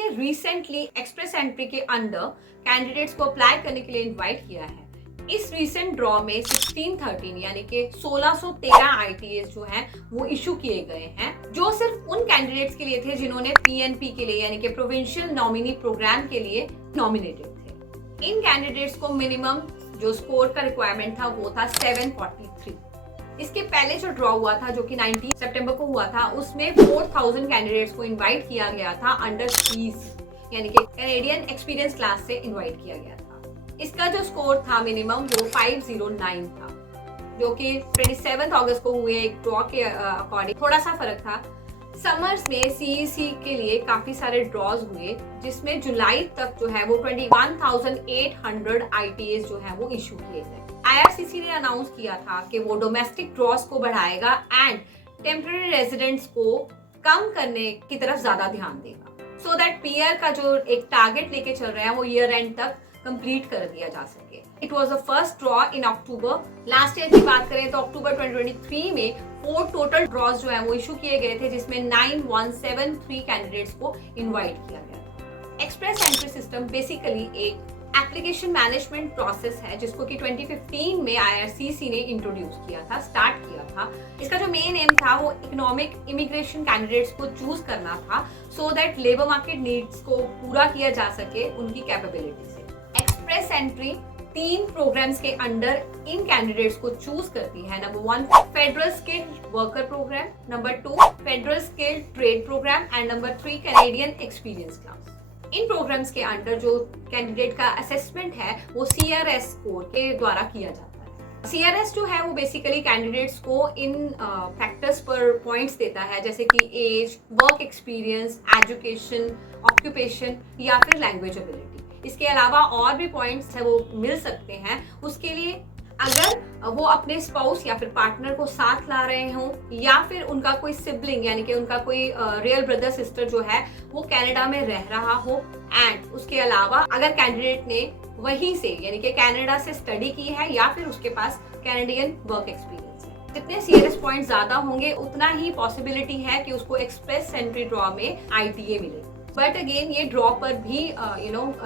ने recently express entry के under candidates को अप्लाई करने के लिए इनवाइट किया है। इस रीसेंट ड्रॉ में 1613 यानी कि 1613 आईटीएस जो हैं वो इशू किए गए हैं, जो सिर्फ उन कैंडिडेट्स के लिए थे जिन्होंने पीएनपी के लिए यानी कि प्रोविंशियल नॉमिनी प्रोग्राम के लिए नॉमिनेटेड थे। इन कैंडिडेट्स को मिनिमम जो स्कोर का रिक्वायरमेंट था वो था 743। इसके पहले जो ड्रॉ हुआ था जो कि 19 सितंबर को हुआ था, उसमें 4000 कैंडिडेट्स को इनवाइट किया गया था अंडर सीईसी यानी कि कैनेडियन एक्सपीरियंस क्लास से इनवाइट किया गया था। इसका जो स्कोर था मिनिमम वो 509 था, जो कि 27 अगस्त को हुए एक ड्रॉ के अकॉर्डिंग थोड़ा सा फर्क था। समर्स में सीईसी के लिए काफी सारे ड्रॉज हुए, जिसमें जुलाई तक जो है वो 21,800 आईटीएस जो है वो इशू किए गए। आईआरसीसी ने अनाउंस किया था कि वो डोमेस्टिक ड्रॉज को बढ़ाएगा एंड टेम्पररी रेजिडेंट्स को कम करने की तरफ ज्यादा ध्यान देगा, सो दैट पीआर का जो एक टारगेट लेके चल रहे हैं वो ईयर एंड तक कंप्लीट कर दिया जा सके। It was the first draw in October. Last year की बात करें तो अक्टूबर 2023 में 4 टोटल ड्रॉज जो है वो इशू किए गए थे, जिसमें 9173 कैंडिडेट्स को इनवाइट किया गया था। एक्सप्रेस एंट्री सिस्टम बेसिकली एक एप्लीकेशन मैनेजमेंट प्रोसेस है जिसको कि 2015 में आईआरसीसी ने इंट्रोड्यूस किया था, स्टार्ट किया था। इसका जो मेन एम था वो इकोनॉमिक इमिग्रेशन कैंडिडेट्स को चूज करना था, so that labour market needs को पूरा किया जा सके उनकी कैपेबिलिटी से। एक्सप्रेस एंट्री 3 प्रोग्राम्स के अंडर इन कैंडिडेट्स को चूज करती है। Number 1 federal skilled worker programme, number 2 federal skilled trade programme and number 3 Canadian experience class. इन प्रोग्राम्स के अंडर जो कैंडिडेट का असेसमेंट है वो सीआरएस स्कोर के द्वारा किया जाता है। सीआरएस जो है वो बेसिकली कैंडिडेट्स को इन फैक्टर्स पर पॉइंट्स देता है, जैसे कि age, work experience, education, occupation या फिर लैंग्वेज एबिलिटी। इसके अलावा और भी पॉइंट्स है वो मिल सकते हैं। उसके लिए अगर वो अपने स्पाउस या फिर पार्टनर को साथ ला रहे हों या फिर उनका कोई सिबलिंग यानी कि उनका कोई रियल ब्रदर सिस्टर जो है वो कनाडा में रह रहा हो, एंड उसके अलावा अगर कैंडिडेट ने वहीं से यानी कि कनाडा से स्टडी की है या फिर उसके पास कैनेडियन वर्क एक्सपीरियंस है। जितने सीआरएस पॉइंट ज्यादा होंगे उतना ही पॉसिबिलिटी है कि उसको एक्सप्रेस एंट्री ड्रॉ में आईटीए मिले। बट अगेन ये ड्रॉ पर भी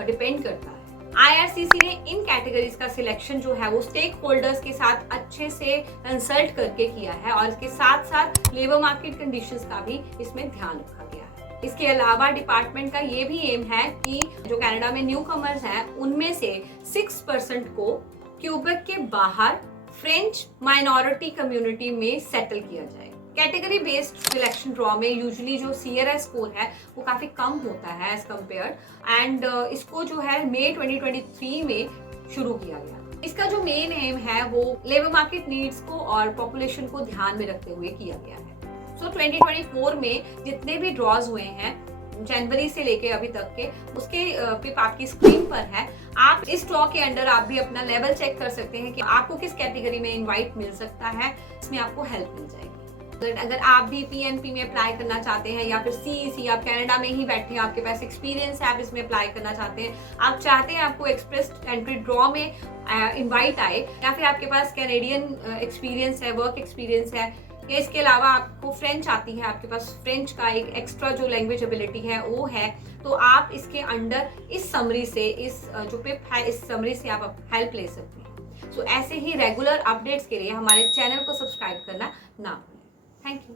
डिपेंड करता है। आईआरसीसी ने इन कैटेगरीज का सिलेक्शन जो है वो स्टेक होल्डर्स के साथ अच्छे से कंसल्ट करके किया है और इसके साथ साथ लेबर मार्केट कंडीशंस का भी इसमें ध्यान रखा गया है। इसके अलावा डिपार्टमेंट का ये भी एम है कि जो कनाडा में न्यू कमर्स हैं उनमें से 6% को क्यूबेक के बाहर फ्रेंच माइनॉरिटी कम्युनिटी में सेटल किया जाए। कैटेगरी बेस्ड सिलेक्शन ड्रॉ में यूजुअली जो सीआरएस स्कोर है वो काफी कम होता है एज कम्पेयर, एंड इसको जो है मई 2023 में शुरू किया गया। इसका जो मेन एम है वो लेबर मार्केट नीड्स को और पॉपुलेशन को ध्यान में रखते हुए किया गया है। सो 2024 में जितने भी ड्रॉज हुए हैं जनवरी से लेके अभी तक के, उसके पिप आपकी स्क्रीन पर है। आप इस ड्रॉ के अंडर आप भी अपना लेवल चेक कर सकते हैं कि आपको किस कैटेगरी में इन्वाइट मिल सकता है, इसमें आपको हेल्प मिल जाएगी। अगर आप भी पीएनपी में अप्लाई करना चाहते हैं या फिर सीईसी, आप कनाडा में ही बैठे हैं, आपके पास एक्सपीरियंस है, आप इसमें अप्लाई करना चाहते हैं, आप चाहते हैं आपको एक्सप्रेस एंट्री ड्रॉ में इनवाइट आए, या फिर आपके पास कैनेडियन एक्सपीरियंस है, वर्क एक्सपीरियंस है, या इसके अलावा आपको फ्रेंच आती है, आपके पास फ्रेंच का एक एक्स्ट्रा जो लैंग्वेज एबिलिटी है वो है, तो आप इसके अंडर इस समरी से, इस जो पिप है इस समरी से आप हेल्प ले सकते हैं। सो ऐसे ही रेगुलर अपडेट्स के लिए हमारे चैनल को सब्सक्राइब करना ना भूलें। Thank you.